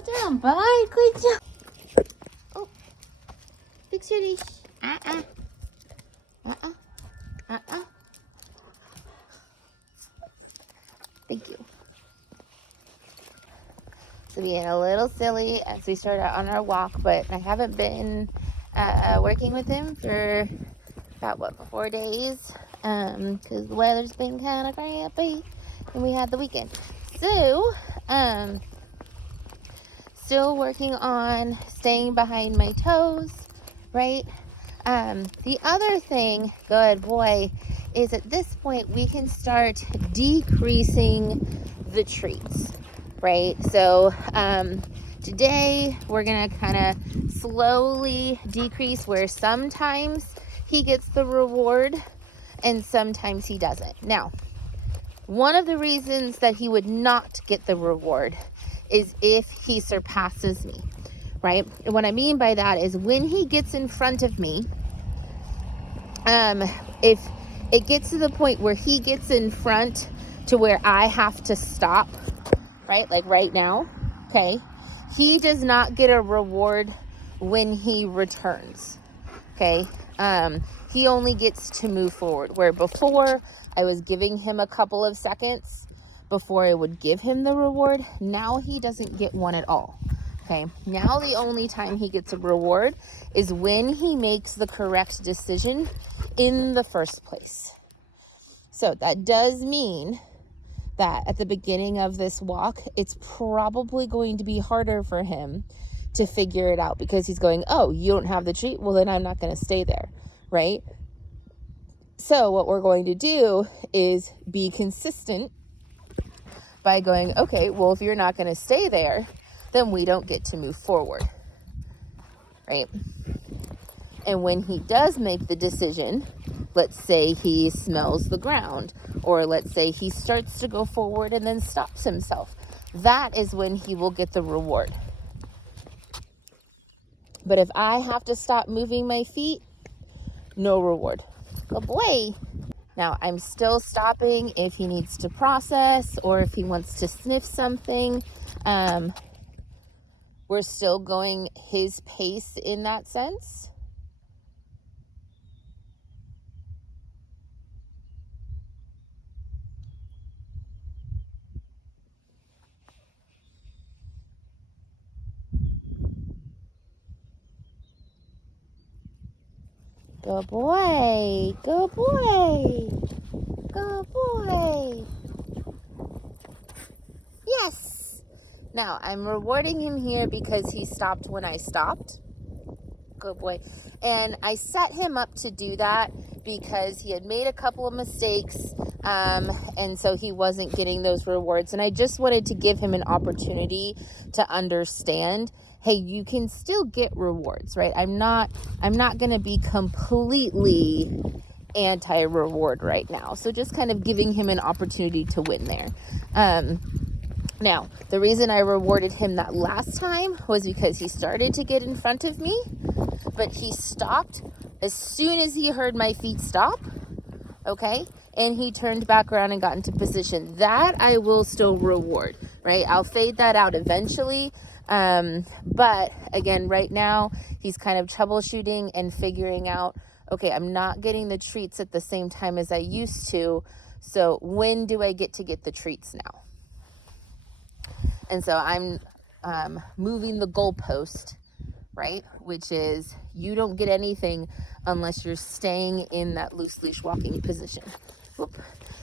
Settle down, bud. Good job. Oh, fix your leash. Thank you. So being a little silly as we start out on our walk, but I haven't been working with him for about 4 days because the weather's been kind of crappy and we had the weekend. So still working on staying behind my toes, right? The other thing, good boy, is at this point we can start decreasing the treats, right? So today we're gonna kind of slowly decrease where sometimes he gets the reward and sometimes he doesn't. Now, one of the reasons that he would not get the reward is if he surpasses me, right? And what I mean by that is when he gets in front of me, if it gets to the point where he gets in front to where I have to stop, right? Like right now, okay? He does not get a reward when he returns, okay? He only gets to move forward, where before I was giving him a couple of seconds before I would give him the reward. Now he doesn't get one at all. Okay, now the only time he gets a reward is when he makes the correct decision in the first place. So that does mean that at the beginning of this walk, it's probably going to be harder for him to figure it out because he's going, oh, you don't have the treat? Well, then I'm not going to stay there, right? So what we're going to do is be consistent by going, okay, well, if you're not going to stay there, then we don't get to move forward, right? And when he does make the decision, let's say he smells the ground, or let's say he starts to go forward and then stops himself, that is when he will get the reward. But if I have to stop moving my feet, no reward. Good boy. Now, I'm still stopping if he needs to process or if he wants to sniff something. We're still going his pace in that sense. Good boy. Good boy. Good boy. Yes. Now, I'm rewarding him here because he stopped when I stopped. Good boy. And I set him up to do that because he had made a couple of mistakes, and so he wasn't getting those rewards. And I just wanted to give him an opportunity to understand, hey, you can still get rewards, right? I'm not going to be completely anti-reward right now. So just kind of giving him an opportunity to win there. Now, the reason I rewarded him that last time was because he started to get in front of me, but he stopped as soon as he heard my feet stop, okay? And he turned back around and got into position. That I will still reward, right? I'll fade that out eventually. But again, right now, he's kind of troubleshooting and figuring out, okay, I'm not getting the treats at the same time as I used to. So when do I get to get the treats now? And so I'm moving the goalpost, right? Which is you don't get anything unless you're staying in that loose leash walking position. Whoop.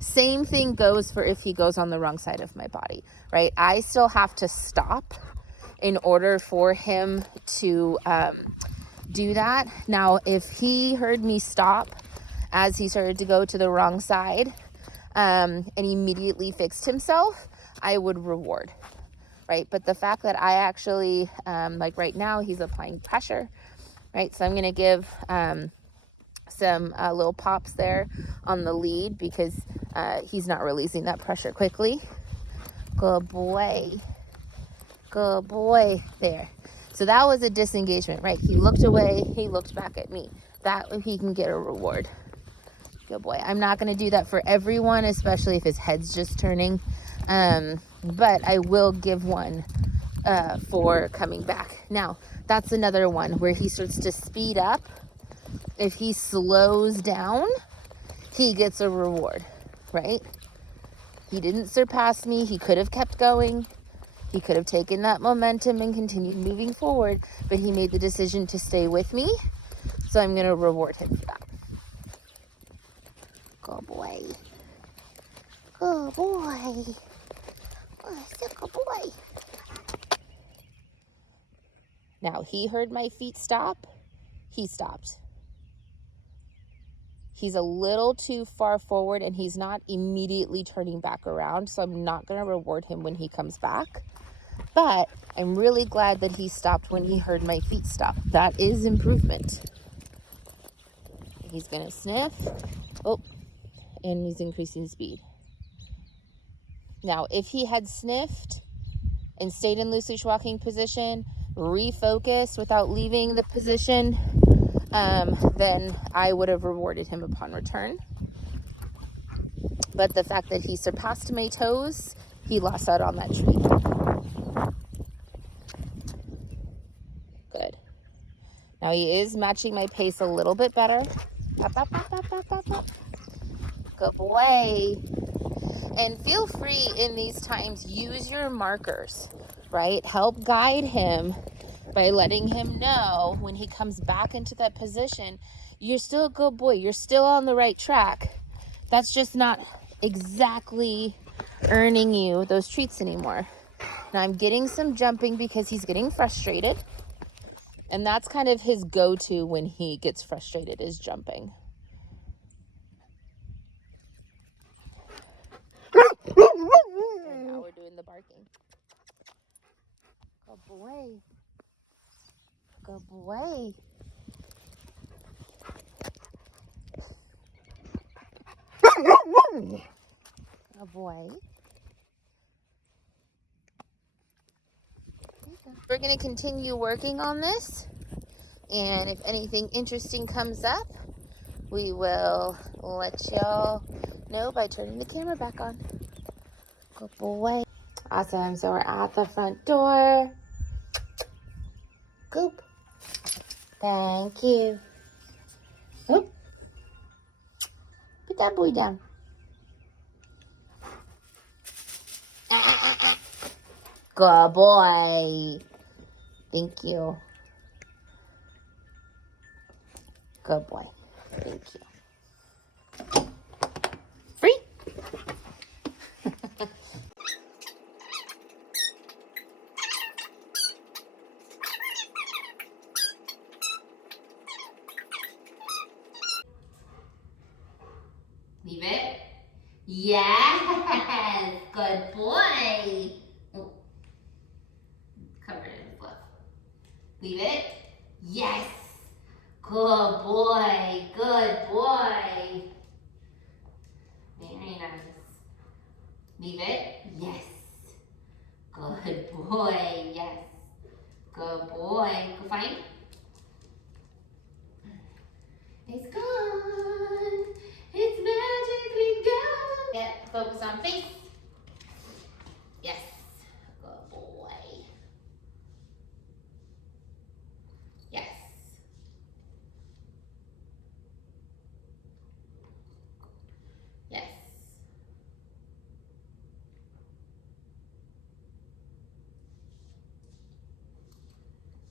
Same thing goes for if he goes on the wrong side of my body, right? I still have to stop in order for him to do that. Now, if he heard me stop as he started to go to the wrong side and immediately fixed himself, I would reward. Right? But the fact that I actually, like right now, he's applying pressure, right? So I'm going to give some little pops there on the lead because he's not releasing that pressure quickly. Good boy. Good boy. There. So that was a disengagement, right? He looked away. He looked back at me. That he can get a reward. Good boy. I'm not going to do that for everyone, especially if his head's just turning. But I will give one for coming back. Now, that's another one where he starts to speed up. If he slows down, he gets a reward, right? He didn't surpass me. He could have kept going. He could have taken that momentum and continued moving forward, but he made the decision to stay with me. So I'm going to reward him for that. Good boy. Good boy. Oh, such a good boy. Now, he heard my feet stop. He stopped. He's a little too far forward and he's not immediately turning back around. So I'm not going to reward him when he comes back. But I'm really glad that he stopped when he heard my feet stop. That is improvement. He's going to sniff. Oh, and he's increasing speed. Now, if he had sniffed and stayed in loose leash walking position, refocused without leaving the position, then I would have rewarded him upon return. But the fact that he surpassed my toes, he lost out on that treat. Good. Now he is matching my pace a little bit better. Up, up, up, up, up, up, up. Good boy. And feel free in these times, use your markers, right? Help guide him by letting him know when he comes back into that position, you're still a good boy. You're still on the right track. That's just not exactly earning you those treats anymore. Now I'm getting some jumping because he's getting frustrated. And that's kind of his go-to when he gets frustrated, is jumping. And now we're doing the barking. Good boy. Good boy. Good boy. We're going to continue working on this. And if anything interesting comes up, we will let y'all know by turning the camera back on. Good boy. Awesome. So we're at the front door. Goop. Thank you. Oop. Put that boy down. Good boy. Thank you. Good boy. Thank you. Free. Leave it. Yes. Good boy. Oh. Cover it in fluff. Leave it. Yes. Good boy. Good boy. Very nice. Leave it. Yes. Good boy. Yes. Good boy. Go find. It's gone. It's magically gone. Yeah, focus on face. Yes. Good boy. Yes. Yes.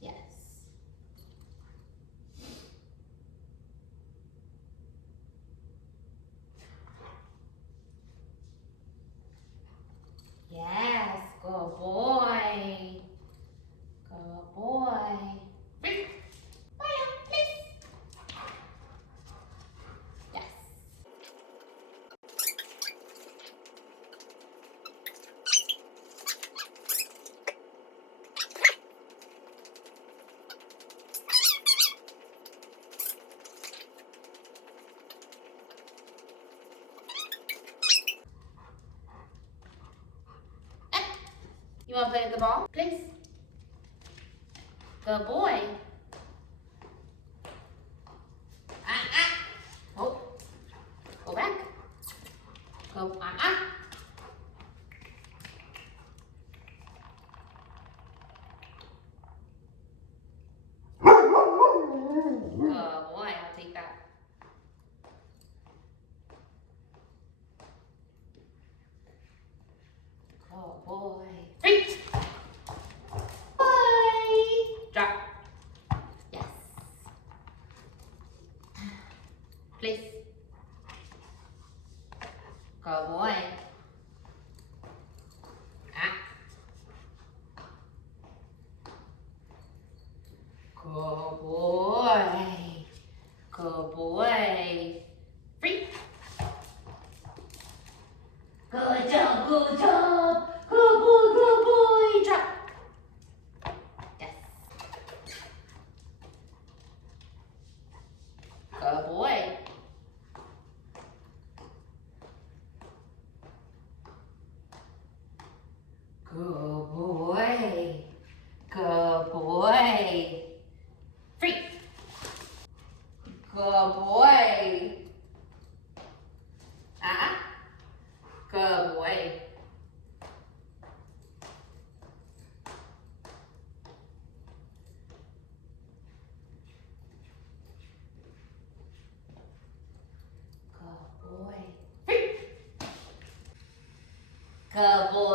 Yes. Yes. Good boy. Good boy. Free. Milo, please. Yes. You want to play with the ball, please? Good boy. Oh, go back. Go,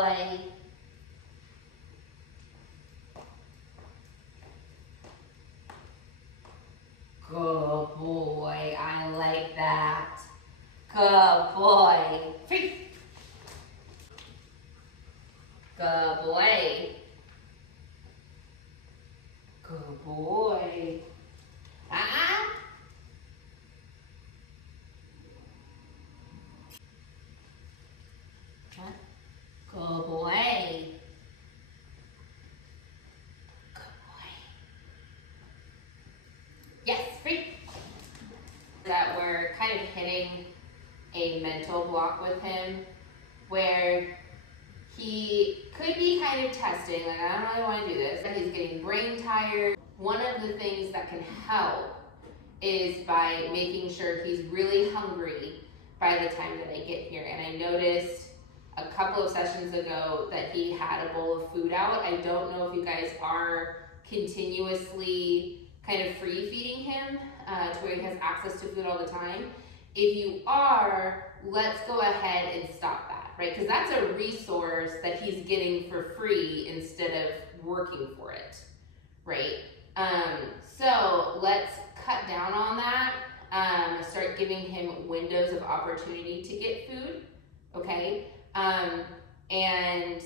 boy. Good boy. I like that. Good boy. Free. Good boy. Good boy. Uh-uh. Huh? Good boy. Good boy. Yes, free. That we're kind of hitting a mental block with him where he could be kind of testing, like, I don't really want to do this. He's getting brain tired. One of the things that can help is by making sure he's really hungry by the time that I get here. And I noticed a couple of sessions ago that he had a bowl of food out. I don't know if you guys are continuously kind of free feeding him to where he has access to food all the time. If you are, let's go ahead and stop that, right? Because that's a resource that he's getting for free instead of working for it, right? So let's cut down on that. Start giving him windows of opportunity to get food, okay? And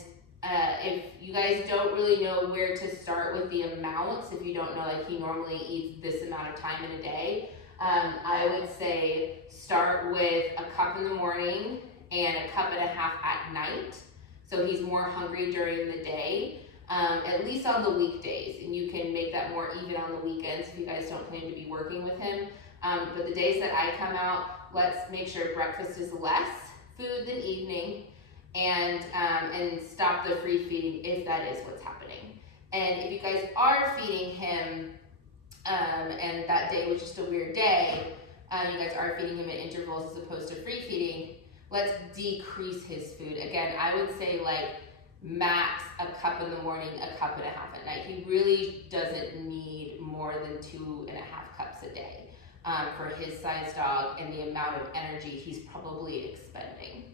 if you guys don't really know where to start with the amounts, if you don't know, like, he normally eats this amount of time in a day, I would say start with a cup in the morning and a cup and a half at night. So he's more hungry during the day, at least on the weekdays. And you can make that more even on the weekends if you guys don't plan to be working with him. But the days that I come out, let's make sure breakfast is less food than evening, and stop the free feeding if that is what's happening. And if you guys are feeding him, and that day was just a weird day, you guys are feeding him at intervals as opposed to free feeding, let's decrease his food. Again, I would say like max a cup in the morning, a cup and a half at night. He really doesn't need more than 2.5 cups a day for his size dog and the amount of energy he's probably expending.